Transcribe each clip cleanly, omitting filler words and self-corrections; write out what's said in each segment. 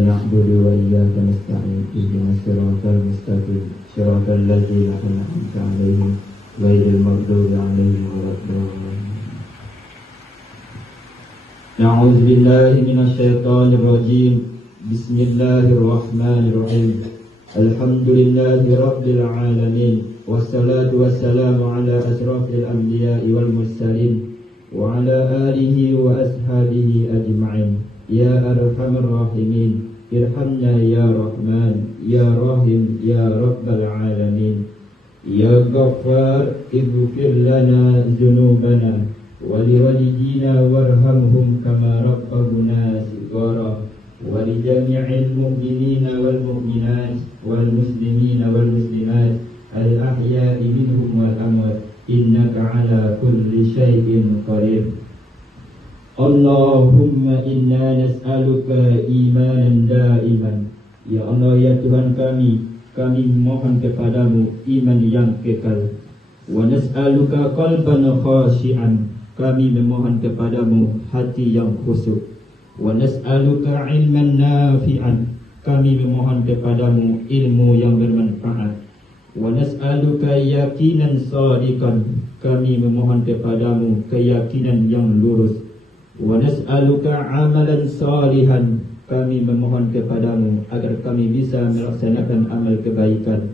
نعبد وإياك نستعين اهدنا الصراط المستقيم صراط الذين أنعمت عليهم غير المغضوب عليهم ولا الضالين. أعوذ بالله من الشيطان الرجيم. بسم الله الرحمن الرحيم. الحمد لله رب العالمين والصلاة والسلام على أشرف الأنبياء والمرسلين وعلى آله وأصحابه أجمعين. يا أرحم الراحمين ارحمنا يا رحمن يا راحم يا رب العالمين. يا غفار اغفر لنا ذنوبنا ولوالدينا وارحمهم كما ربونا صغارا ولجميع المؤمنين والمؤمنات والمسلمين والمسلمات الأحياء منهم والأموات إنك على كل شيء قدير. Allahumma inna nas'aluka imanan da'iman. Ya Allah, ya Tuhan kami mohon kepadamu iman yang kekal. Wa nas'aluka qalban khashi'an. Kami memohon kepadamu hati yang khusyuk. Wa nas'aluka ilman nafi'an. Kami memohon kepadamu ilmu yang bermanfaat. Wa nas'aluka yakinan shadiqan. Kami memohon kepadamu keyakinan yang lurus. Wa nas'aluka amalan salihan. Kami memohon kepadamu agar kami bisa melaksanakan amal kebaikan.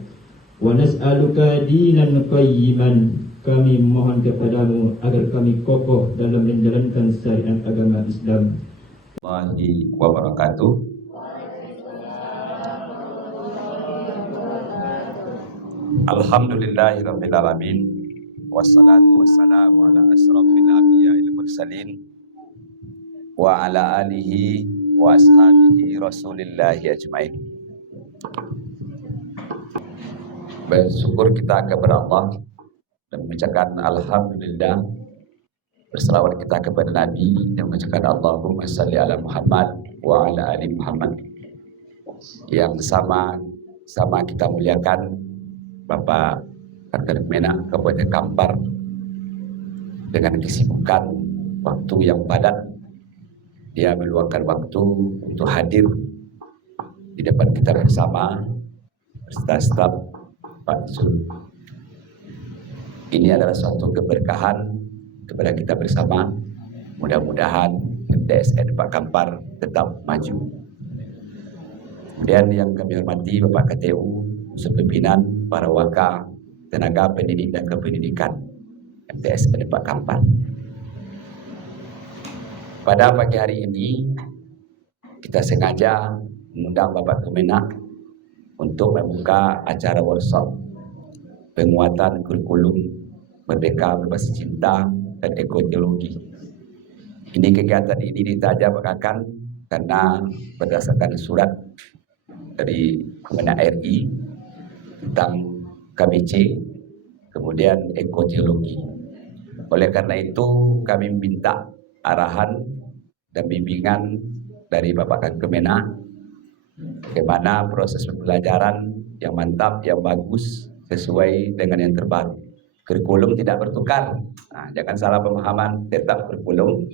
Wa nas'aluka dinan qayyiman. Kami memohon kepadamu agar kami kokoh dalam menjalankan syariat agama Islam. Warahmatullahi wabarakatuh. Alhamdulillahirabbil alamin. Wassalatu wassalamu ala asrofil anbiya'il mursalin wa ala alihi wa ashabihi rasulillahi ajmain. Bersyukur kita kepada Allah dan mengucapkan alhamdulillah. Berselawat kita kepada Nabi dan mengucapkan Allahumma salli ala Muhammad wa ala ali Muhammad. Yang sama kita muliakan Bapak Kantor Kemenak Kabupaten Kampar dengan kesibukan waktu yang padat. Dia meluangkan waktu untuk hadir di depan kita bersama beserta staf Pak Sul. Ini adalah suatu keberkahan kepada kita bersama. Mudah-mudahan MTSN Pak Kampar tetap maju. Kemudian yang kami hormati Bapak KTU, unsur pimpinan, para waka, tenaga pendidik dan kependidikan MTSN Pak Kampar. Pada pagi hari ini kita sengaja mengundang Bapak Kemenak untuk membuka acara workshop penguatan kurikulum Merdeka Berbasis Cinta dan Ekoteologi. Ini kegiatan ini ditaja Pak Kakan karena berdasarkan surat dari Kemenak RI tentang KBC kemudian ekoteologi. Oleh karena itu kami minta arahan dan bimbingan dari Bapak Kemenak bagaimana proses pembelajaran yang mantap, yang bagus, sesuai dengan yang terbaru. Kurikulum tidak bertukar. Nah, jangan salah pemahaman, tetap kurikulum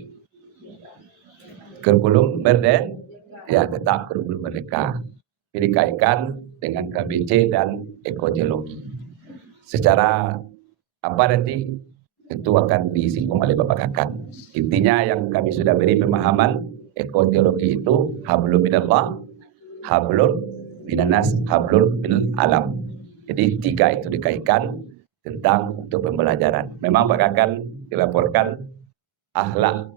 ya tetap kurikulum merdeka. Dikaitkan dengan KBC dan ekoteologi. Secara apa nanti tentu akan disinggung oleh Bapak Kakan. Intinya yang kami sudah beri pemahaman, ekoteologi itu hablum minallah, hablum minanas, hablum minal alam. Jadi tiga itu dikaitkan tentang untuk pembelajaran. Memang Pak Kakan dilaporkan akhlak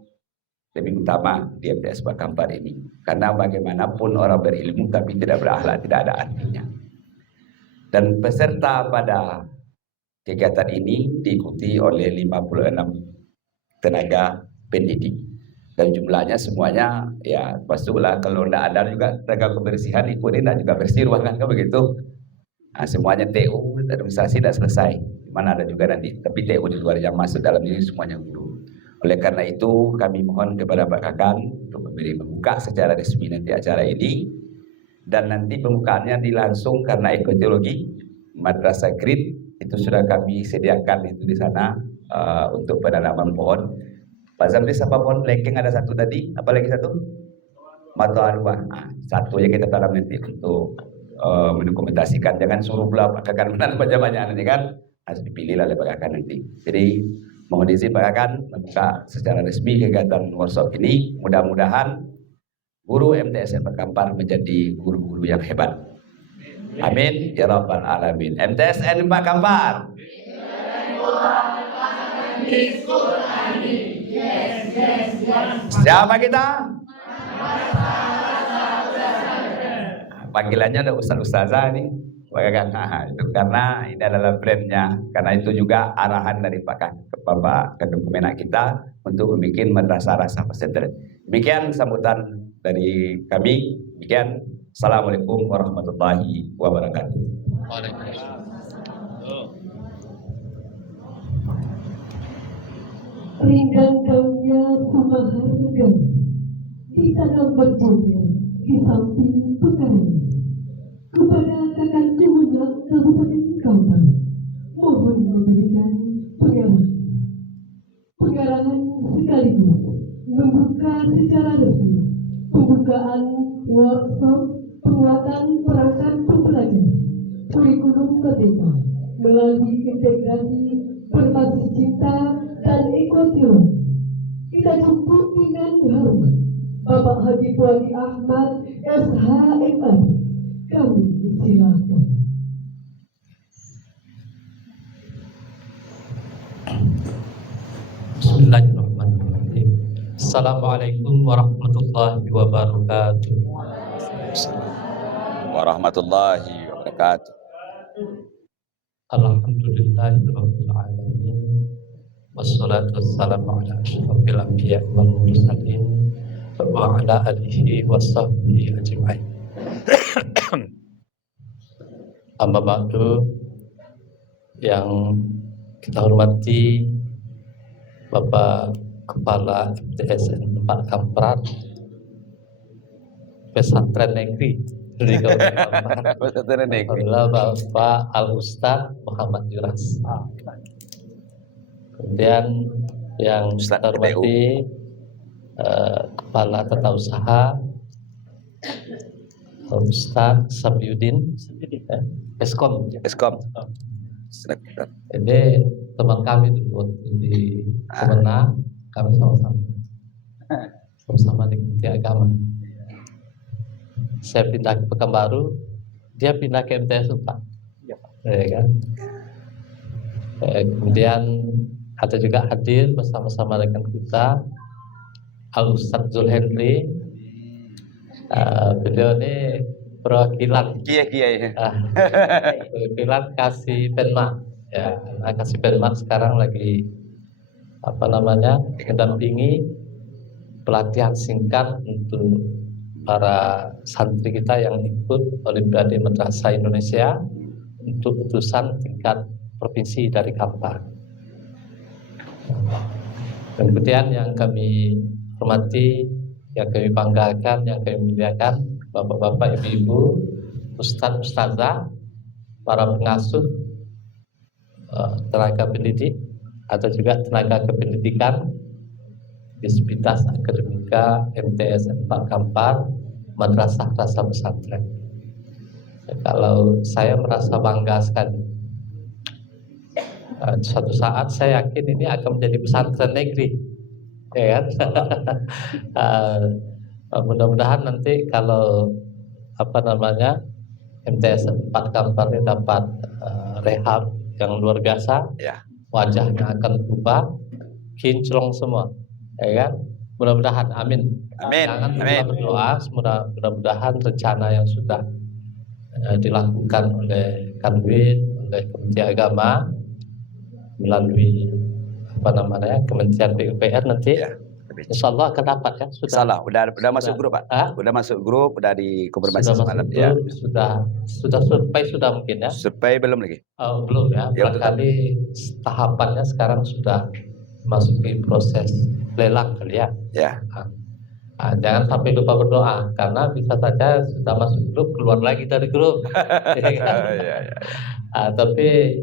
lebih utama di MTS Pak Kampar ini. Karena bagaimanapun orang berilmu tapi tidak berakhlak tidak ada artinya. Dan peserta pada kegiatan ini diikuti oleh 56 tenaga pendidik. Dan jumlahnya semuanya ya pastilah kalau tidak ada juga tenaga kebersihan ikutin dan juga bersih ruangan kan begitu. Nah, semuanya TU administrasi tidak selesai. Mana ada juga nanti. Tapi TU di luar yang masuk dalam ini semuanya dulu. Oleh karena itu kami mohon kepada Pak Kakan untuk membuka secara resmi nanti acara ini. Dan nanti pembukaannya dilangsung karena ekoteologi Madrasah Grid itu sudah kami sediakan itu di sana untuk penanaman pohon. Pak Zamri, siapa pohon lekeng ada satu tadi? Apa lagi satu? mata dua. Satu aja kita tanam nanti untuk mendokumentasikan. Jangan suruh pula Pak Kakan menanam banyak-banyak nanti kan. Harus dipilih oleh Pak Kakan nanti. Jadi mohon izin Pak Kakan membuka secara resmi kegiatan workshop ini. Mudah-mudahan guru MTS Pak Kampar menjadi guru-guru yang hebat. Amin ya rabbal alamin. MTSN Pak Kampar. Siapa kita? Panggilannya ada ustaz-ustazah nih. Itu karena ini adalah brandnya. Karena itu juga arahan dari Bapak Ketum Kemenak kita untuk membuat madrasah rasa pesantren. Demikian sambutan dari kami. Demikian. Assalamualaikum warahmatullahi wabarakatuh. Ringankannya sama harga di tanah berjaya di samping pekaranya. Kepada kakak Kemenak Kabupaten Kampar, mohon memberikan pengarahan sekaligus membuka secara resmi pembukaan workshop penguatan perangkat pembelajaran kurikulum merdeka melalui integrasi berbasis cinta dan ekoteori. Kita jemput dengan hormat Bapak Haji Puadi Ahmad SHMR. Kami silakan. Bismillahirrahmanirrahim. Assalamualaikum warahmatullahi wabarakatuh. Warahmatullahi wabarakatuh. Alhamdulillahirabbil alamin. Wassalatu wassalamu ala asyrofil anbiya wal mursalin wa ala alihi washabbihi ajma'in. Amma ba'du, yang kita hormati Bapak Kepala MTSN 4 Kampar, Pesantren Negeri di Kabupaten Pesantren Negeri. adalah Bapak Al-Ustaz Muhammad Yuras. Kemudian yang kita hormati Kepala Tata Usaha Ustaz Sabiuddin Eskom. Ini teman kami dulu di Kemenak, kami sama-sama di Kementerian Agama. Saya pindah ke Pekanbaru, dia pindah ke MTS Pak. Ya kan? Kemudian ada juga hadir bersama-sama dengan kita Al Ustaz Zul Henry. Beliau ini perwakilan perwakilan Kasih Penma ya. Kasih Penma sekarang lagi mendampingi pelatihan singkat untuk para santri kita yang ikut Olimpiade Madrasah Indonesia untuk utusan tingkat provinsi dari Kampar. Kemudian yang kami hormati, yang kami banggakan, yang kami muliakan, bapak-bapak, ibu-ibu, ustadz-ustazah, para pengasuh, tenaga pendidik, atau juga tenaga kependidikan, Disabilitas Akademika MTS 4 Kampar, Madrasah Rasa Pesantren. Kalau saya merasa bangga sekali. Suatu saat saya yakin ini akan menjadi pesantren negeri, ya kan? Mudah-mudahan nanti kalau MTS 4 Kampar ini dapat rehab yang luar biasa, ya. Wajahnya akan berubah, kinclong semua, ya kan? Mudah-mudahan, amin. Jangan kita berdoa, mudah-mudahan rencana yang sudah dilakukan oleh Kanwil, oleh Kementerian Agama melalui Kementerian PUPR nanti. Ya. Insya Allah akan dapat ya. Sudah masuk grup Pak. Sudah masuk grup, sudah dikonfirmasi semalam ya. Sudah survei sudah mungkin ya. Survei belum lagi? Belum ya. Barangkali tahapannya sekarang sudah masuki proses lelang kali ya. Ya. Jangan sampai lupa berdoa karena bisa saja sudah masuk grup keluar lagi dari grup. Tapi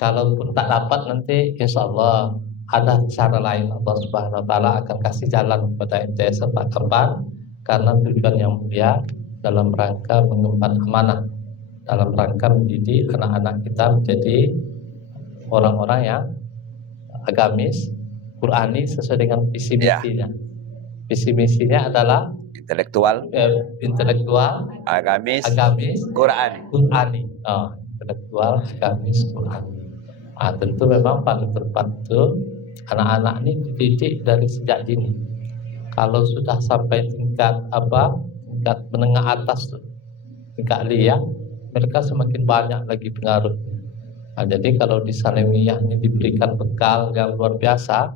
kalaupun tak dapat nanti insya Allah ada cara lain, Allah Subhanahu wa taala akan kasih jalan kepada MTS 4 Kampar. karena tujuan yang mulia dalam rangka mengemban amanah, dalam rangka mendidik anak-anak kita menjadi orang-orang yang agamis, Qurani sesuai dengan visi misinya. Visi misinya adalah Intelektual, agamis, Qurani. Intelektual, agamis, Qurani. Tentu memang paling tepat itu anak-anak ini dididik dari sejak dini. Kalau sudah sampai tingkat menengah atas tuh, tingkat aliyah, mereka semakin banyak lagi pengaruhnya. Jadi kalau di Salemiyah ini diberikan bekal yang luar biasa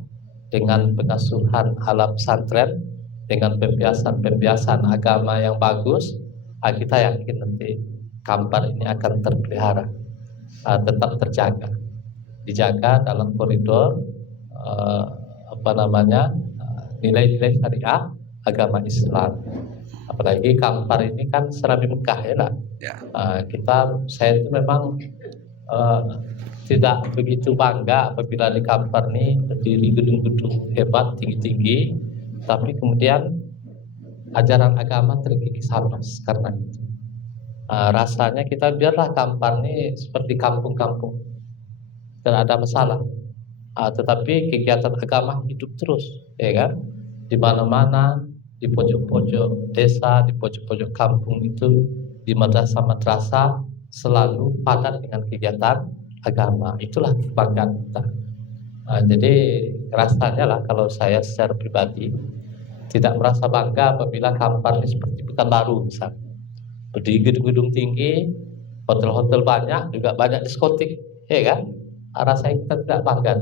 dengan pengasuhan ala pesantren, dengan pembiasan agama yang bagus, kita yakin nanti Kampar ini akan terpelihara, tetap terjaga, dijaga dalam koridor nilai-nilai syariah agama Islam. Apalagi Kampar ini kan Serabi Mekah ya lah. Saya itu memang tidak begitu bangga apabila di Kampar ini berdiri gedung-gedung hebat tinggi-tinggi, tapi kemudian ajaran agama terkikis habis karena itu. Rasanya kita biarlah Kampar ini seperti kampung-kampung, tidak ada masalah. Tetapi kegiatan agama hidup terus, ya kan? Di mana-mana, di pojok-pojok desa, di pojok-pojok kampung itu, di madrasah-madrasah selalu padat dengan kegiatan agama. Itulah kebanggaan kita. Jadi rasanya lah kalau saya secara pribadi tidak merasa bangga apabila Kampar ini seperti Pekanbaru misalnya, berdiri gedung-gedung tinggi, hotel-hotel banyak, juga banyak diskotik, ya kan? Rasanya kita tidak bangga.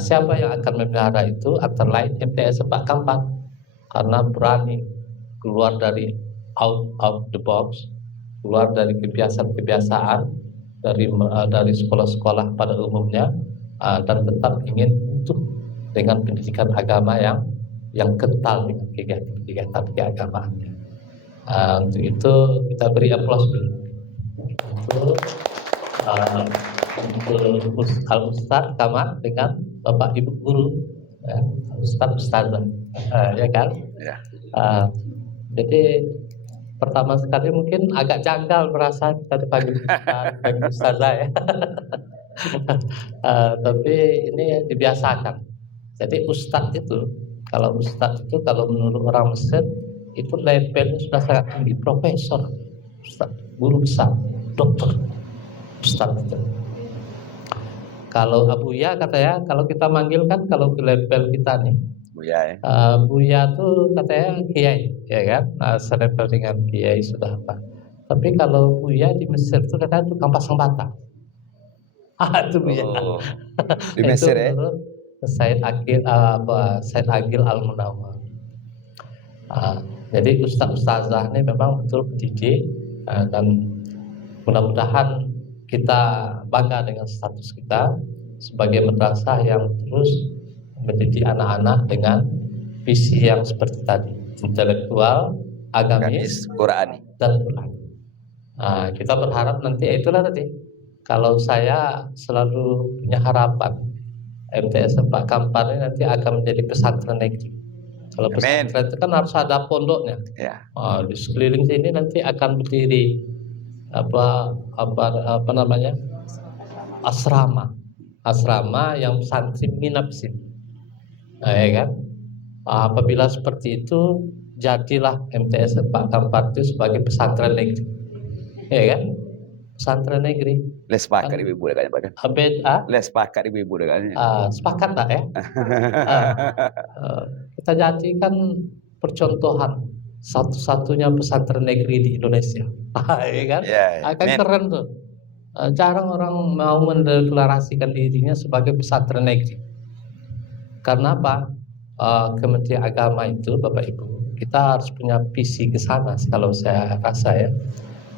Siapa yang akan memelihara itu? Antara lain MTS Sepak Kampar, karena berani keluar dari out of the box, keluar dari kebiasaan-kebiasaan dari sekolah-sekolah pada umumnya, dan tetap ingin utuh dengan pendidikan agama yang kental dengan kegiatan keagamaannya. Untuk itu kita beri aplaus dulu untuk Al-Ustaz Kamar dengan Bapak Ibu Guru, Ustazah, ya kan? Jadi pertama sekali mungkin agak janggal merasa kita dipanggil Ustazah ya. Tapi ini dibiasakan. Jadi Ustadz itu, kalau menurut orang Mesir itu levelnya sudah sangat tinggi, profesor, Ustadz, guru besar, dokter, Ustadz itu. Kalau Abuya katanya, kalau kita manggil kan kalau ke level kita nih, Buya ya. Buya tuh katanya kiai, ya kan? Selevel dengan kiai sudah apa. Tapi kalau Buya di Mesir tuh katanya tukang pasang bata. Itu Buya. Di Mesir ya. Said Agil Al-Munawwar. Jadi ustazah ini memang betul pendidik, dan mudah-mudahan kita bangga dengan status kita sebagai madrasah yang terus mendidik anak-anak dengan visi yang seperti tadi, intelektual, agamis, Qurani, dan Qurani. Kita berharap nanti itulah tadi. Kalau saya selalu punya harapan MTS Sepak Kampar ini nanti akan menjadi pesantren negeri. Kalau pesantren itu kan harus ada pondoknya. Di sekeliling sini nanti akan berdiri asrama yang santri menginap di sini, ya kan? Apabila seperti itu, jadilah MTS Sepak Kampar itu sebagai pesantren negeri, ya kan? Pesantren negeri. Les sepakat ibu dekatnya Pak. Les sepakat ibu dekatnya. Sepakat tak ya? Kita jadikan percontohan satu-satunya pesantren negeri di Indonesia, ya kan? Akan keren tuh. Jarang orang mau mendeklarasikan dirinya sebagai pesantren negeri. Karena apa? Kementerian Agama itu, Bapak Ibu, kita harus punya visi ke sana. Kalau saya rasa ya.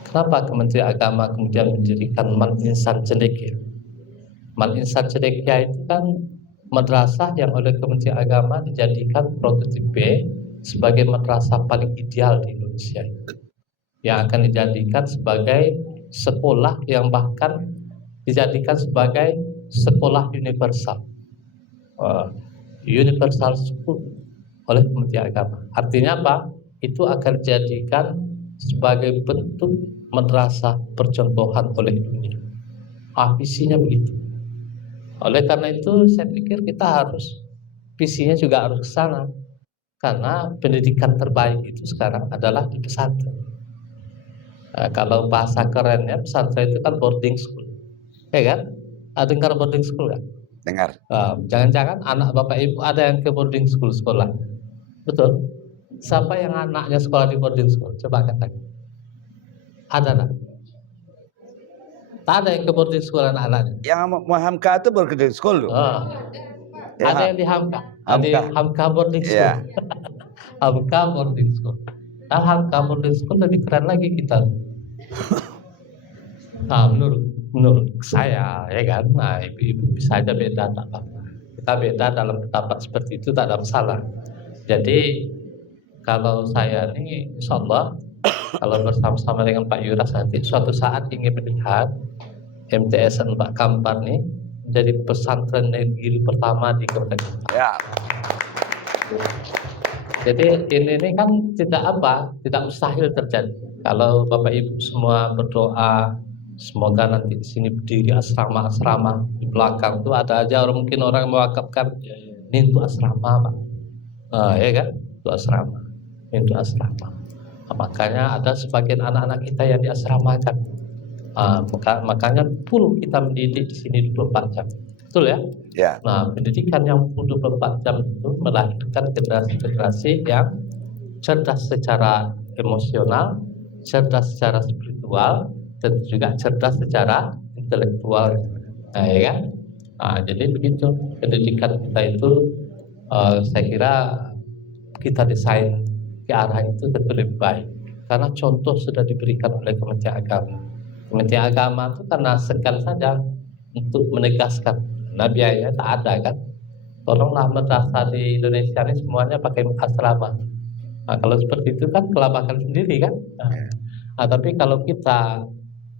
Kenapa Kementerian Agama kemudian mendirikan Man Insan Cendekia? Man Insan Cendekia itu kan madrasah yang oleh Kementerian Agama dijadikan prototip B sebagai madrasah paling ideal di Indonesia, yang akan dijadikan sebagai sekolah yang bahkan dijadikan sebagai sekolah universal, universal school. oleh Kementerian Agama. Artinya apa? Itu akan dijadikan sebagai bentuk madrasah percontohan oleh dunia. Visinya begitu. Oleh karena itu saya pikir kita harus visinya juga harus ke sana. Karena pendidikan terbaik itu sekarang adalah di pesantren. Kalau bahasa kerennya pesantren itu kan boarding school, ya kan? Dengar boarding school kan? Dengar. Jangan-jangan anak bapak ibu ada yang ke boarding school sekolah, betul? Siapa yang anaknya sekolah di boarding school? Coba katakan. Ada tak? Tak ada yang ke boarding school anak-anaknya. Yang Hamka itu boarding school loh. Ya, ada yang di Hamka. Hamka. Ada Hamka boarding school. Ya. Hamka boarding school. Nah, Hamka boarding school lebih keren lagi kita. Nah, menurut saya, ya kan, nah ibu-ibu bisa aja beda, tak apa-apa. Kita beda dalam pendapat seperti itu, tak ada masalah. Jadi kalau saya ini, insya Allah, kalau bersama-sama dengan Pak Yuras nanti suatu saat ingin melihat MTS Pak Kampar nih menjadi pesantren negeri pertama di Kabupaten Kota. Ya. Jadi ini kan tidak mustahil terjadi. Kalau Bapak Ibu semua berdoa, semoga nanti di sini berdiri asrama-asrama. Di belakang tuh ada aja mungkin orang yang mewakafkan ini untuk asrama, Pak. Ya kan? Untuk asrama. Ini untuk asrama. Nah, makanya ada sebagian anak-anak kita yang diasramakan. Makanya full kita mendidik di sini 24 jam. Betul ya? Ya. Nah, pendidikan yang 24 jam itu melahirkan generasi-generasi yang cerdas secara emosional, cerdas secara spiritual, dan juga cerdas secara intelektual. Nah, ya kan? Nah, jadi begitu pendidikan kita itu, saya kira kita desain ke arah itu tentu lebih baik. Karena contoh sudah diberikan oleh Kementerian Agama. Kementerian Agama itu karena segan saja untuk menegaskan. Nah, biayanya tak ada kan. Tolonglah madrasah di Indonesia ini semuanya pakai asrama. Nah, kalau seperti itu kan kelabakan sendiri kan. Nah, tapi kalau kita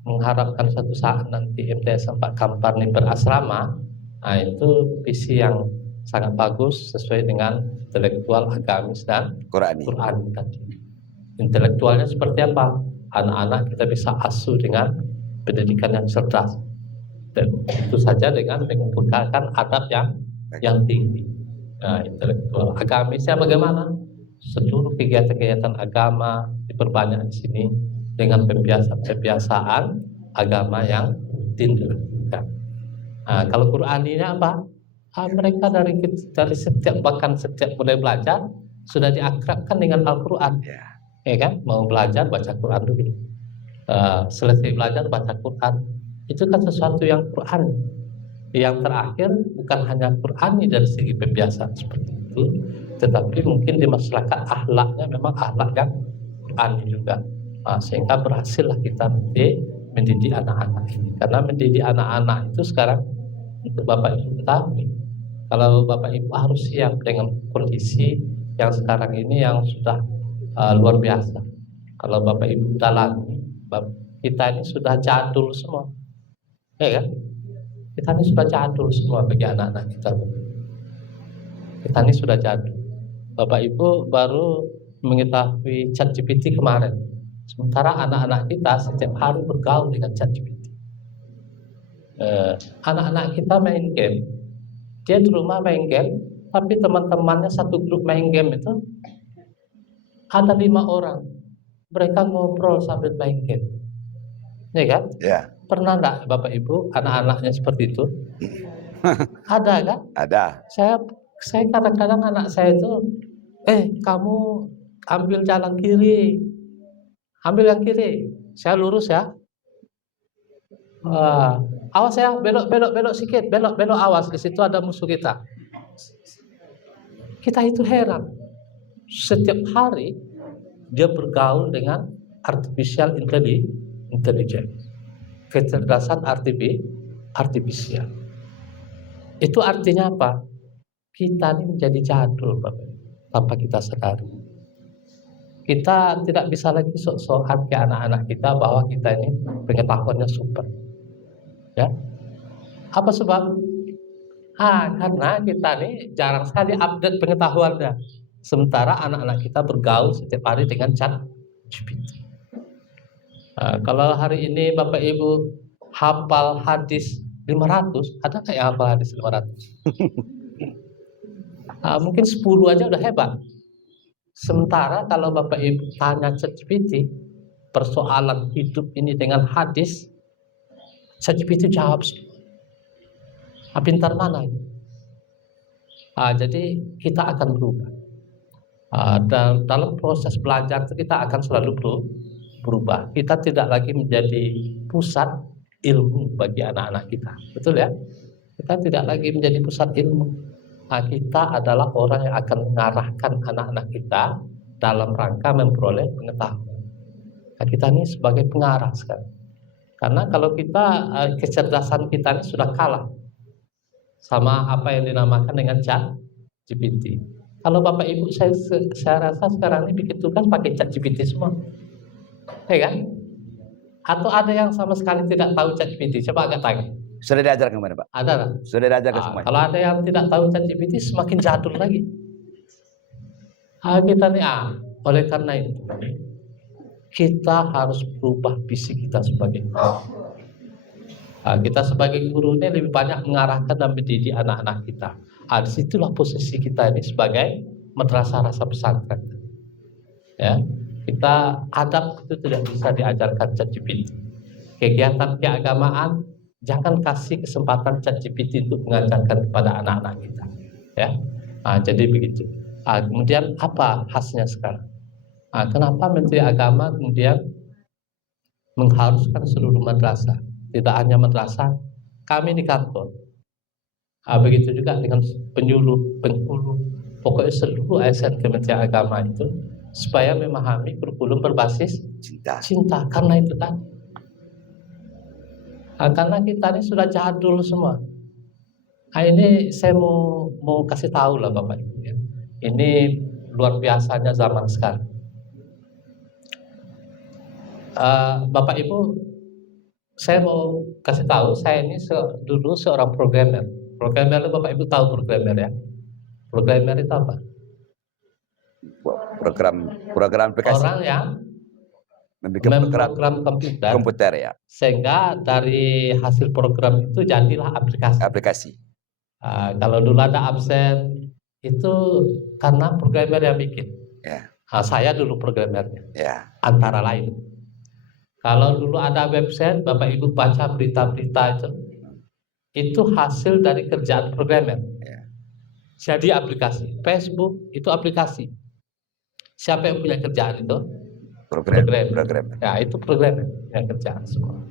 mengharapkan suatu saat nanti MTS Pak Kampar ini berasrama, nah itu visi yang sangat bagus sesuai dengan intelektual, agamis dan Qurani tadi. Intelektualnya seperti apa? Anak-anak kita bisa asuh dengan pendidikan yang cerdas. Dan itu saja dengan menggunakan adab yang tinggi. Nah, intelektual. Agamisnya bagaimana? Seluruh kegiatan-kegiatan agama diperbanyak di sini dengan pembiasaan agama yang rutin dilakukan. Nah, kalau Qur'aninya apa? Mereka dari setiap mulai belajar sudah diakrabkan dengan Al-Quran. Ya kan? Mau belajar baca Quran dulu. Selesai belajar baca Quran. Itu kan sesuatu yang Quran. Yang terakhir bukan hanya Qurani dari segi pembiasaan seperti itu, tetapi mungkin di masyarakat akhlaknya memang akhlak yang Qurani juga. Sehingga berhasillah kita mendidik anak-anak ini. Karena mendidik anak-anak itu sekarang untuk Bapak Ibu ketahui, kalau Bapak Ibu harus siap dengan kondisi yang sekarang ini yang sudah luar biasa. Kalau Bapak Ibu dalami, kita ini sudah jadul semua. Ya kan? Kita ini sudah jadul semua bagi anak-anak kita. Kita ini sudah jadul. Bapak Ibu baru mengetahui ChatGPT kemarin. Sementara anak-anak kita setiap hari bergaul dengan ChatGPT. Anak-anak kita main game. Dia di rumah main game, tapi teman-temannya satu grup main game itu ada 5 orang. Mereka ngobrol sambil main game. Ya kan? Ya. Pernah enggak Bapak Ibu anak-anaknya seperti itu? Ada kan? Ada. Saya kadang-kadang anak saya itu, kamu ambil jalan kiri, ambil yang kiri, saya lurus ya. Awas ya, belok sikit, belok awas, di situ ada musuh kita. Kita itu heran, setiap hari dia bergaul dengan artificial intelligence. Kecerdasan artifisial. Itu artinya apa? Kita ini menjadi jadul, Bapak, tanpa kita sadari. Kita tidak bisa lagi sok-sokan ke anak-anak kita bahwa kita ini pengetahuannya super. Ya. Apa sebab? Karena kita ini jarang sekali update pengetahuannya. Sementara anak-anak kita bergaul setiap hari dengan ChatGPT. Kalau hari ini Bapak Ibu hafal hadis 500, ada nggak yang hafal hadis 500? Mungkin 10 aja udah hebat. Sementara kalau Bapak Ibu tanya ChatGPT persoalan hidup ini dengan hadis, ChatGPT jawab semua. Pintar mana ini? Jadi kita akan berubah. Dalam proses belajar kita akan selalu berubah. Kita tidak lagi menjadi pusat ilmu bagi anak-anak kita, betul ya? Kita tidak lagi menjadi pusat ilmu. Kita adalah orang yang akan mengarahkan anak-anak kita dalam rangka memperoleh pengetahuan. Kita ini sebagai pengarah sekarang. Karena kalau kita kecerdasan kita ini sudah kalah sama apa yang dinamakan dengan ChatGPT. Kalau Bapak Ibu saya rasa sekarang ini bikin tugas pakai ChatGPT semua, ya kan? Atau ada yang sama sekali tidak tahu ChatGPT? Coba agak tanya. Sudah diajarkan kemana Pak? Ada lah. Sudah diajarkan semua. Kalau ada yang tidak tahu ChatGPT semakin jadul lagi. Kita nih, oleh karena itu kita harus berubah visi kita sebagai guru. Kita sebagai guru ini lebih banyak mengarahkan dan mendidik anak-anak kita. Disitulah posisi kita ini sebagai madrasah rasa pesantren. Ya, kita adab itu tidak bisa diajarkan ChatGPT. Kegiatan keagamaan jangan kasih kesempatan ChatGPT untuk mengajarkan kepada anak-anak kita. Ya, jadi begitu. Kemudian apa khasnya sekarang? Kenapa Menteri Agama kemudian mengharuskan seluruh madrasah? Tidak hanya madrasah, kami di kantor. Begitu juga dengan penyuluh, penghulu, pokoknya seluruh ASN Kementerian Agama itu supaya memahami kurikulum berbasis cinta. Karena itu kan, karena kita ini sudah jadul semua. Ini saya mau kasih tahu lah Bapak Ibu. Ya. Ini luar biasanya zaman sekarang. Bapak Ibu, saya mau kasih tahu, saya ini dulu seorang programmer. Programmer itu Bapak Ibu tahu programmer ya? Programmer itu apa? Program aplikasi. Orang yang memprogram komputer ya. Sehingga dari hasil program itu jadilah aplikasi. Kalau dulu ada absen itu karena programmer yang bikin. Ya. Saya dulu programmernya. Ya. Antara lain. Kalau dulu ada website, Bapak Ibu baca berita-berita itu hasil dari kerjaan programmer. Ya. Jadi aplikasi. Facebook itu aplikasi. Siapa yang punya kerjaan itu? Program. Ya, itu programmer yang kerjaan semua.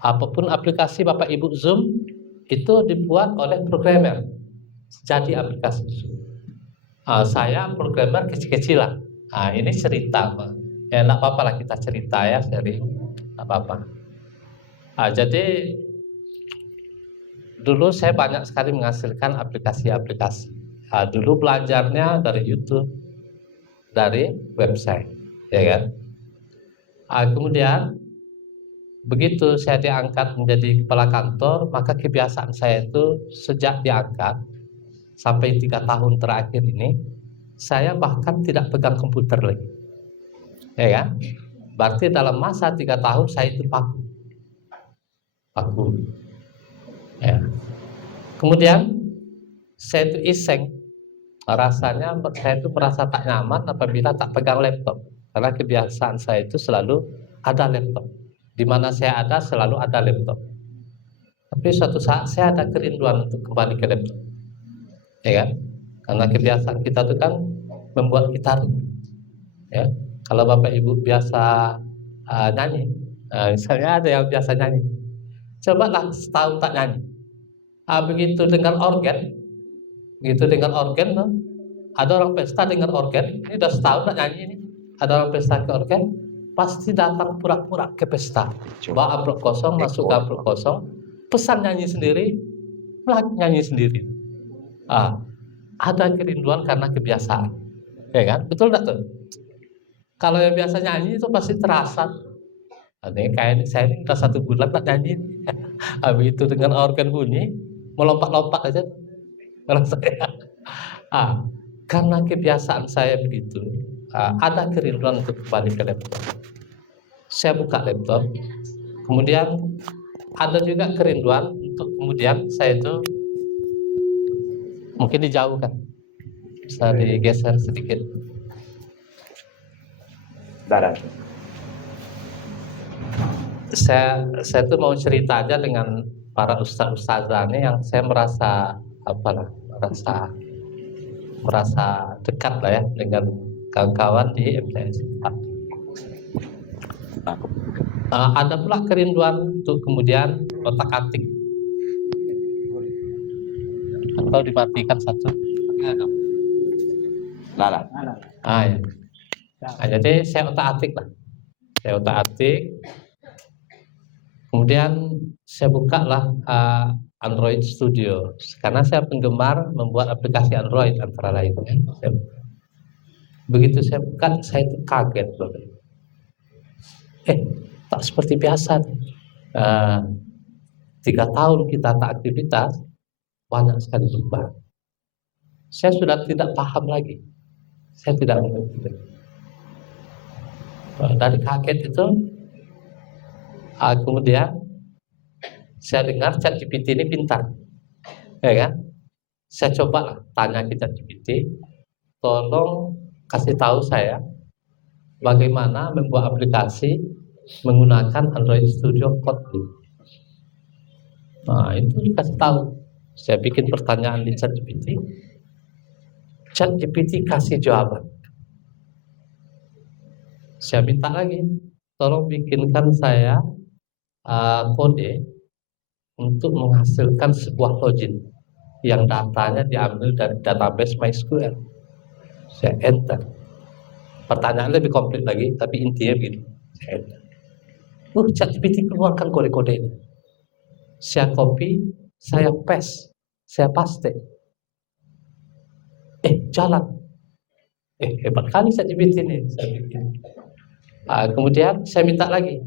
Apapun aplikasi Bapak Ibu Zoom itu dibuat oleh programmer. Jadi aplikasi Zoom. Saya programmer kecil-kecilan. Ini cerita, Pak. Ya, enggak apa-apa lah kita cerita ya, sering. Apa-apa. Jadi dulu saya banyak sekali menghasilkan aplikasi-aplikasi. Dulu belajarnya dari YouTube, dari website, ya kan. Kemudian begitu saya diangkat menjadi kepala kantor, maka kebiasaan saya itu sejak diangkat sampai 3 tahun terakhir ini, saya bahkan tidak pegang komputer lagi, ya kan. Berarti dalam masa 3 tahun saya itu paku. Ya. Kemudian saya itu iseng. Rasanya saya itu merasa tak nyaman apabila tak pegang laptop. Karena kebiasaan saya itu selalu ada laptop. Di mana saya ada selalu ada laptop. Tapi suatu saat saya ada kerinduan untuk kembali ke laptop. Ya kan? Karena kebiasaan kita itu kan membuat kita ya. Kalau Bapak Ibu biasa nyanyi, misalnya ada yang biasa nyanyi, cobalah setahun tak nyanyi. Begitu dengan organ, ada orang pesta dengan organ, ini udah setahun tak nyanyi ini. Ada orang pesta ke organ, pasti datang pura-pura ke pesta, bawa amplop kosong, masuk ke amplop kosong, pesan nyanyi sendiri, nyanyi sendiri. Ada kerinduan karena kebiasaan, ya kan? Betul nggak tuh? Kalau yang biasa nyanyi itu pasti terasa. Kayak saya ini udah 1 bulan tak nyanyi. Begitu dengan organ bunyi, melompat-lompat aja. Kalau saya, Karena kebiasaan saya begitu, ada kerinduan untuk kembali ke laptop. Saya buka laptop, kemudian ada juga kerinduan untuk kemudian saya itu mungkin dijauhkan, bisa digeser sedikit. Darat. Saya tuh mau cerita aja dengan para ustazah ini yang saya merasa merasa dekat lah ya dengan kawan-kawan di MTS. Ada pula kerinduan untuk kemudian otak-atik. Atau dimatikan satu. Lalat. Ya. Jadi saya otak-atik lah. Saya otak-atik. Kemudian saya buka lah Android Studio. Karena saya penggemar membuat aplikasi Android antara lain. Begitu saya buka, saya itu kaget loh. Tak seperti biasa. 3 tahun kita tak aktivitas, banyak sekali perubahan. Saya sudah tidak paham lagi. Saya tidak mengerti. Dari kaget itu, kemudian saya dengar ChatGPT ini pintar, ya kan? Saya coba tanya ke ChatGPT, tolong kasih tahu saya bagaimana membuat aplikasi menggunakan Android Studio Kotlin. Nah, itu dikasih tahu. Saya bikin pertanyaan di ChatGPT. ChatGPT kasih jawaban. Saya minta lagi, tolong bikinkan saya kode untuk menghasilkan sebuah login yang datanya diambil dari database MySQL. Saya enter. Pertanyaan lebih komplit lagi, tapi intinya begini. Saya enter. ChatGPT keluarkan kode-kode ini. Saya copy, saya paste, saya paste. Jalan. Hebat kali ChatGPT ini. Saya bikin. Kemudian saya minta lagi.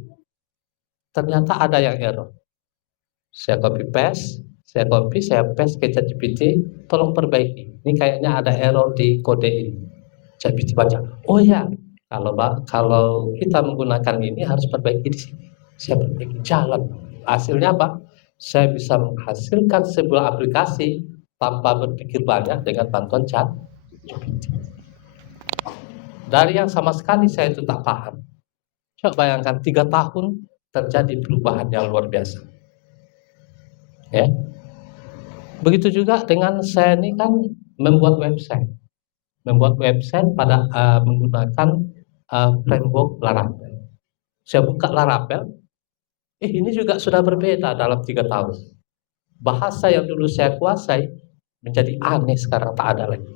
Ternyata ada yang error. Saya copy paste, saya paste ke ChatGPT, tolong perbaiki. Ini kayaknya ada error di kode ini. ChatGPT baca. Oh ya, kalau kita menggunakan ini harus perbaiki di sini. Saya perbaiki, jalan. Hasilnya apa? Saya bisa menghasilkan sebuah aplikasi tanpa berpikir banyak dengan bantuan ChatGPT. Dari yang sama sekali saya itu tak paham. Coba bayangkan 3 tahun terjadi perubahan yang luar biasa. Ya. Begitu juga dengan saya ini kan membuat website. Membuat website pada menggunakan framework Laravel. Saya buka Laravel. Ini juga sudah berbeda dalam 3 tahun. Bahasa yang dulu saya kuasai menjadi aneh sekarang, tak ada lagi.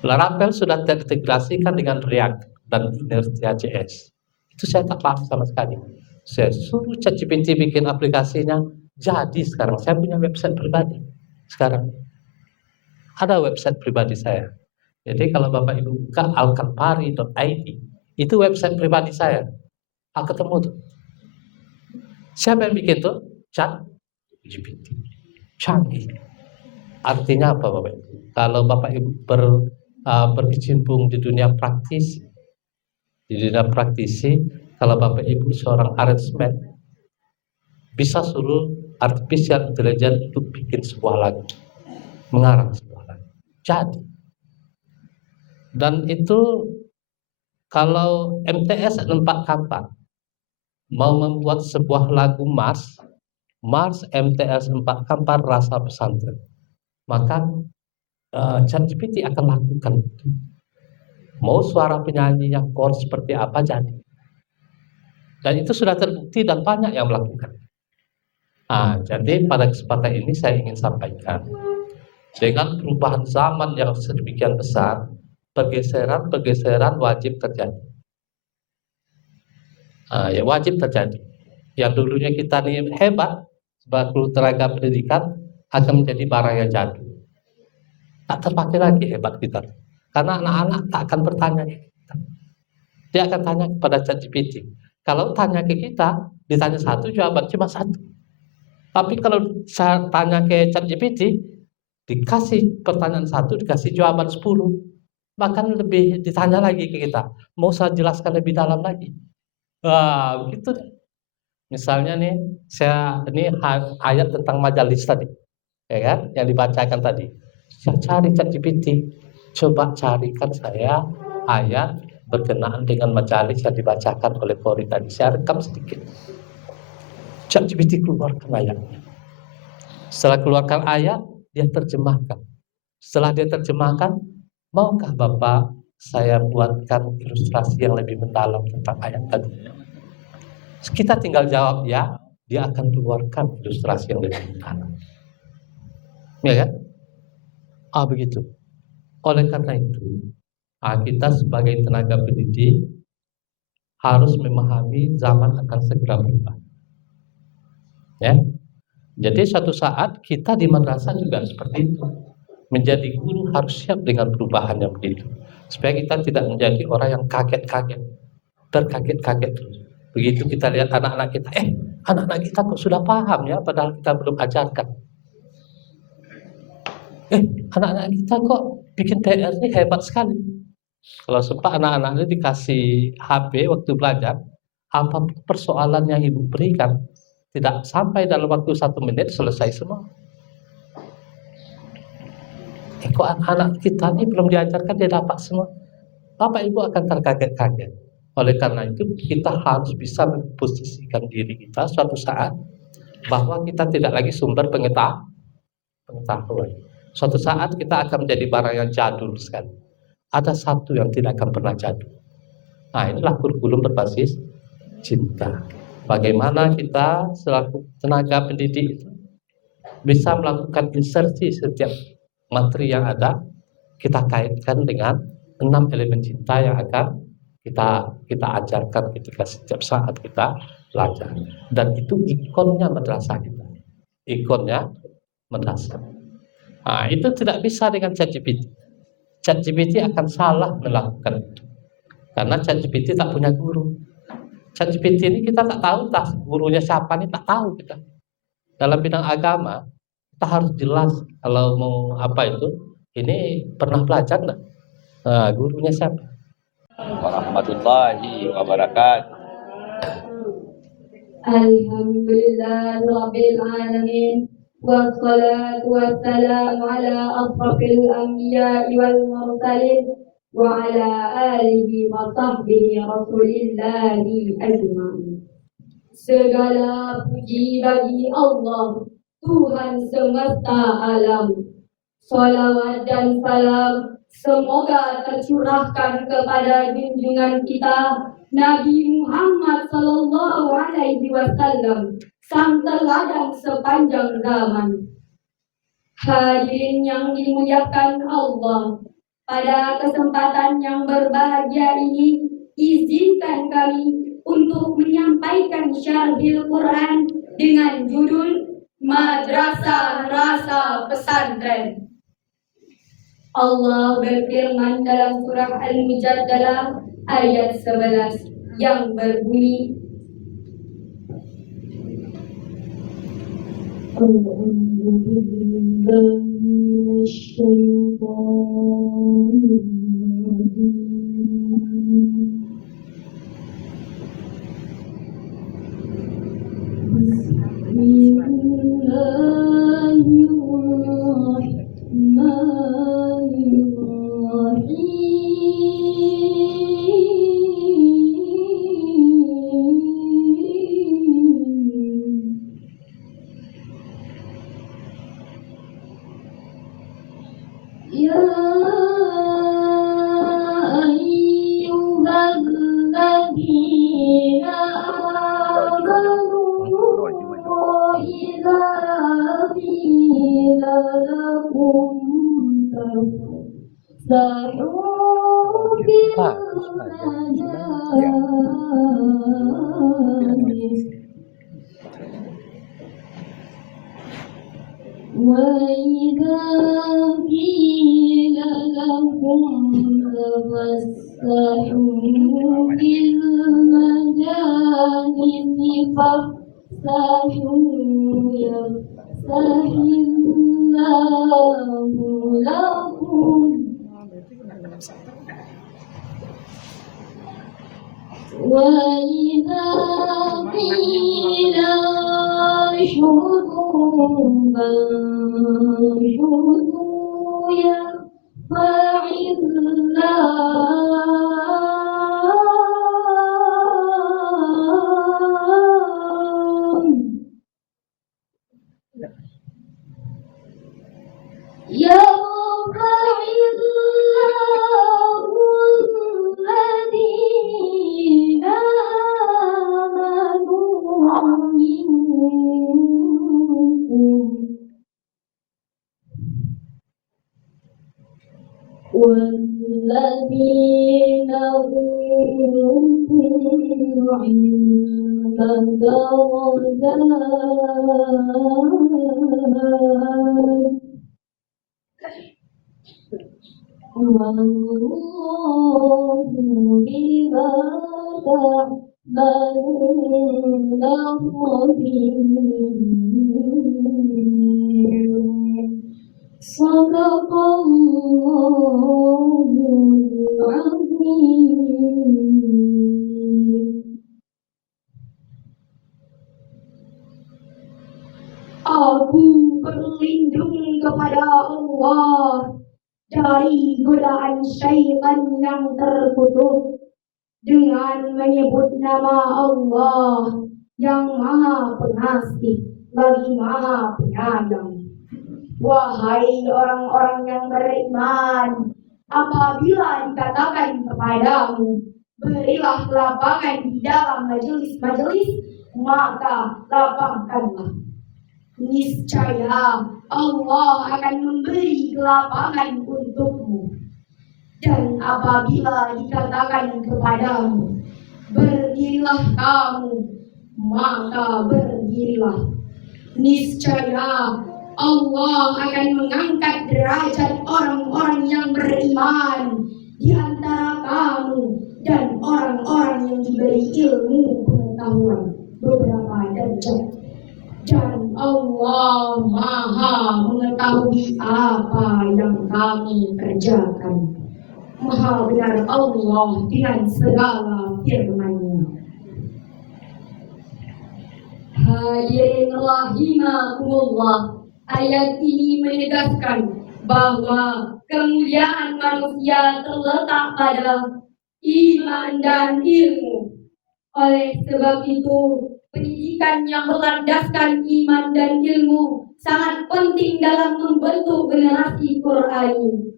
Laravel sudah terintegrasikan dengan React dan Inertia.js. Itu saya tak paham sama sekali. Saya suruh ChatGPT bikin aplikasinya, jadi sekarang saya punya website pribadi. Sekarang ada website pribadi saya. Jadi kalau Bapak Ibu buka alkalpari.id, itu website pribadi saya. Ketemu tuh. Siapa yang bikin tuh? ChatGPT. Canggih. Artinya apa Bapak Ibu? Kalau Bapak Ibu berkecimpung di dunia praktisi, kalau Bapak Ibu seorang arrangement, bisa suruh artificial intelligence untuk bikin sebuah lagu, mengarang sebuah lagu. Jadi, dan itu kalau MTS 4 Kampar mau membuat sebuah lagu Mars MTS 4 Kampar rasa pesantren, maka ChatGPT akan lakukan itu. Mau suara penyanyinya chord seperti apa jadi. Dan itu sudah terbukti dan banyak yang melakukan. Jadi pada kesempatan ini saya ingin sampaikan, dengan perubahan zaman yang sedemikian besar, pergeseran wajib terjadi. Ya wajib terjadi. Yang dulunya kita ini hebat sebagai tenaga pendidikan akan menjadi barang yang jadul. Tak terpakai lagi hebat kita. Karena anak-anak tak akan bertanya ke kita. Dia akan tanya kepada ChatGPT. Kalau tanya ke kita, ditanya satu, jawaban cuma satu. Tapi kalau saya tanya ke ChatGPT, dikasih pertanyaan 1, dikasih jawaban 10, bahkan lebih ditanya lagi ke kita, mau saya jelaskan lebih dalam lagi. Wah, begitu deh. Misalnya nih, ini ayat tentang majalis tadi, ya kan, yang dibacakan tadi. Saya cari ChatGPT, coba carikan saya ayat berkenaan dengan majalis yang dibacakan oleh Qori tadi. Saya rekam sedikit. ChatGPT keluarkan ayatnya. Setelah keluarkan ayat, dia terjemahkan. Setelah dia terjemahkan, maukah Bapak saya buatkan ilustrasi yang lebih mendalam tentang ayat tadi? Kita tinggal jawab ya, dia akan keluarkan ilustrasi yang lebih mendalam. Ya kan? Begitu. Oleh karena itu, kita sebagai tenaga pendidik harus memahami zaman akan segera berubah. Ya. Jadi suatu saat kita di madrasah juga seperti itu. Menjadi guru harus siap dengan perubahan yang begitu. Supaya kita tidak menjadi orang yang kaget-kaget, terkaget-kaget terus. Begitu kita lihat anak-anak kita, anak-anak kita kok sudah paham ya, padahal kita belum ajarkan. Anak-anak kita kok bikin PR ini hebat sekali. Kalau sempat anak-anak ini dikasih HP waktu belajar, apa persoalan yang ibu berikan, tidak sampai dalam waktu 1 menit selesai semua. Kok anak-anak kita ini belum diajarkan dia dapat semua. Bapak Ibu akan terkaget-kaget. Oleh karena itu kita harus bisa memposisikan diri kita suatu saat bahwa kita tidak lagi sumber pengetahuan. Suatu saat kita akan menjadi barang yang jadul sekali. Ada satu yang tidak akan pernah jadul. Inilah kurikulum berbasis cinta. Bagaimana kita selaku tenaga pendidik itu bisa melakukan insersi setiap materi yang ada, kita kaitkan dengan 6 elemen cinta yang akan kita ajarkan ketika setiap saat kita belajar. Dan itu ikonnya madrasah kita. Ikonnya madrasah. Itu tidak bisa dengan ChatGPT. ChatGPT akan salah melakukan itu. Karena ChatGPT tak punya guru. ChatGPT ini kita tak tahu gurunya siapa, ini tak tahu kita. Dalam bidang agama, kita harus jelas kalau mau ini pernah belajar enggak? Gurunya siapa? Warahmatullahi wabarakatuh. Alhamdulillahirabbil alamin wassalatu wassalamu ala asrafil anbiya'i wal mursalin wa ala alihi wa sahbihi rasulillahi ajma'in. Segala puji bagi Allah, Tuhan semesta alam. Salawat dan salam semoga tercurahkan kepada junjungan kita Nabi Muhammad sallallahu alaihi wasallam, sang teladan sepanjang zaman. Hadirin yang dimuliakan Allah, pada kesempatan yang berbahagia ini, izinkan kami untuk menyampaikan syarhil Quran dengan judul Madrasah Rasa Pesantren. Allah berfirman dalam surah Al-Mujadalah ayat 11 yang berbunyi, وإذا قيل انشروا فانشروا يرفع الذين آمنوا منكم والذين أوتوا العلم درجات والله بما تعملون خبير صدق الله العظيم. Aku berlindung kepada Allah dari godaan syaitan yang terkutuk dengan menyebut nama Allah yang Maha Pengasih lagi Maha Penyayang. Wahai orang-orang yang beriman, apabila dikatakan kepadamu, berilah lapangan di dalam majelis-majelis, maka lapangkanlah. Niscaya Allah akan memberi lapangan untukmu. Dan apabila dikatakan kepadamu, berdirilah kamu, maka berdirilah. Niscaya Allah akan mengangkat derajat orang-orang yang beriman di antara kamu dan orang-orang yang diberi ilmu pengetahuan beberapa derajat. Dan Allah Maha mengetahui apa yang kami kerjakan. Maha benar Allah dengan segala firman-Nya. Hadirin rahimakumullah, ayat ini menegaskan bahwa kemuliaan manusia terletak pada iman dan ilmu. Oleh sebab itu, pendidikan yang berlandaskan iman dan ilmu sangat penting dalam membentuk generasi Qur'ani.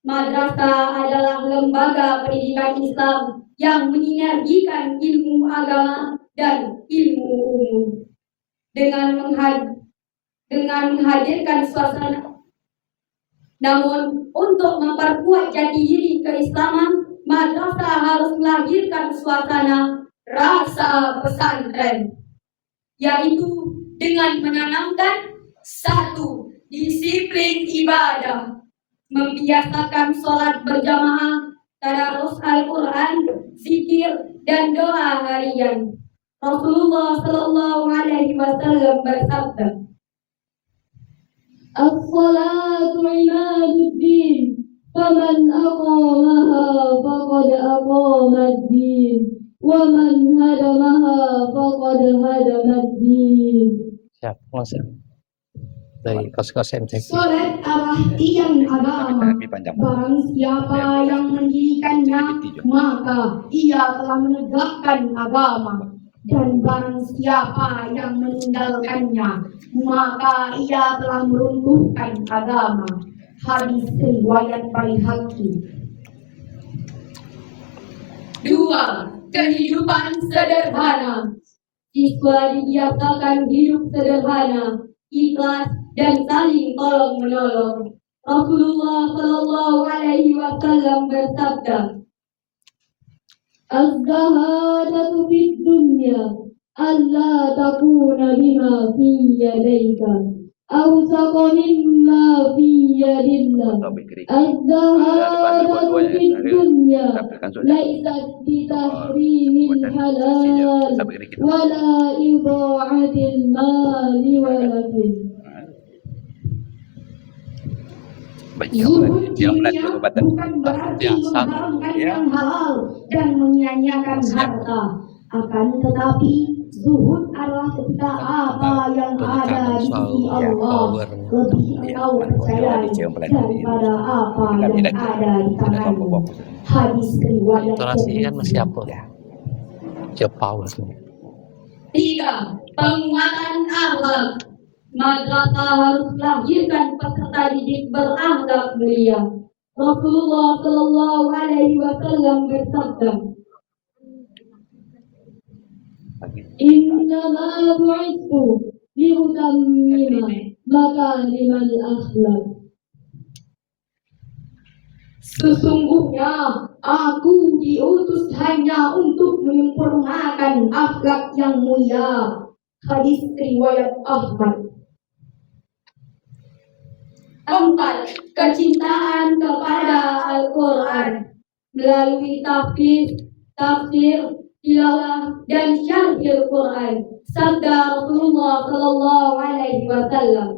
Madrasah adalah lembaga pendidikan Islam yang menyinergikan ilmu agama dan ilmu umum dengan menghadirkan suasana. Namun, untuk memperkuat jati diri keislaman, madrasah harus melahirkan suasana rasa pesantren, yaitu dengan menanamkan satu, disiplin ibadah, membiasakan sholat berjamaah, tadarus Al-Quran, zikir, dan doa harian. Rasulullah Shallallahu Alaihi Wasallam bersabda, "As-salatu imaduddin, faman aqamaha faqad aqamad-din, wa man hadamaha faqad hadamad-din." Siap, langsung. Dari kos-kos MTQ. Salat adalah tiang agama. Barang siapa yang mendirikannya, maka ia telah menegakkan agama. Dan barang siapa yang meninggalkannya, maka ia telah meruntuhkan agama. Hadis riwayat Baihaqi. 2. Kehidupan sederhana. Siswa dibiasakan hidup sederhana, ikhlas, dan saling tolong menolong. Rasulullah Shallallahu Alaihi Wasallam bersabda, "Az-zahadatu fid dunya alla takuna bima fi yadayka awsaqa mimma fi yadillah. Az-zahadatu fid dunya laysat bi tahrimil halal wala idha'atil mali walakin." Zuhud Yang dunia melatih kebatan. bukan berarti Biasa. mengharamkan Ya. yang halal dan menyia-nyiakan harta. Akan tetapi zuhud adalah ketika apa yang ada di sisi Allah lebih engkau percayai daripada apa yang ada di tanganmu. Hadis riwayat Intonasi kan masih apa? Ya. Power. 3. Penguatan akhlak. Madrasah harus melahirkan peserta didik berakhlak mulia. Rasulullah Shallallahu Alaihi Wasallam bersabda, Innama bu'ithu liutammima makarimal akhlak. Sesungguhnya aku diutus hanya untuk menyempurnakan akhlak yang mulia. Hadis riwayat Ahmad. 4. Kecintaan kepada Al-Quran melalui tafsir, tilawah, dan syarhil Quran. Sabda Rasulullah Sallallahu Alaihi Wasallam,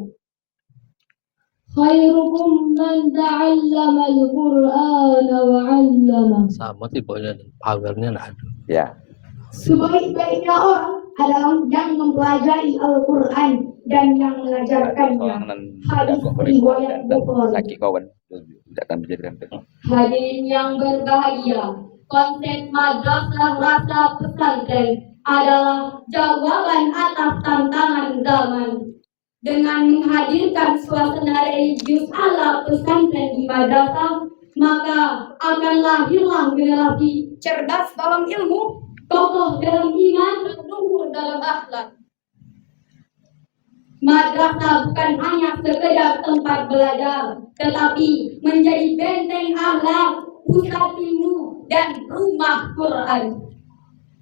khairukum man ta'allama al-Qur'an wa 'allama. Sama tipenya, powernya nggak ada. Ya. Sebaik-baiknya orang adalah yang mempelajari Al-Quran dan yang mengajarkannya. Hadis riwayat Bukhari. Sakit kawan. Datang menjadikan. Hadirin yang berbahagia, konsep madrasah rasa pesantren adalah jawaban atas tantangan zaman. Dengan menghadirkan suasana religius ala pesantren di madrasah, maka akan lahirlah generasi cerdas dalam ilmu, kokoh dalam iman, dan luhur dalam akhlak. Madrasah bukan hanya sekedar tempat belajar, tetapi menjadi benteng akhlak, pusat ilmu, dan rumah Quran.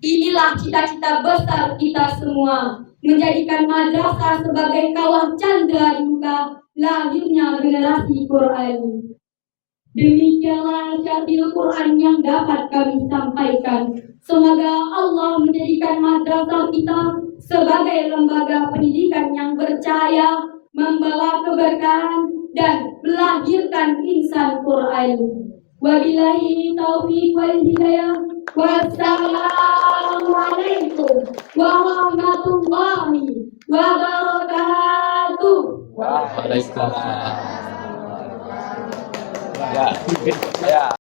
Inilah cita-cita besar kita semua, menjadikan madrasah sebagai kawah candra di muka lahirnya generasi Quran. Demikianlah syarhil Quran yang dapat kami sampaikan. Semoga Allah menjadikan madrasah kita sebagai lembaga pendidikan yang bercahaya, membawa keberkahan, dan melahirkan insan Quran. Wabillahi taufiq wal hidayah. Wassalamualaikum warahmatullahi wabarakatuh. Waalaikumsalam. Ya. Ya.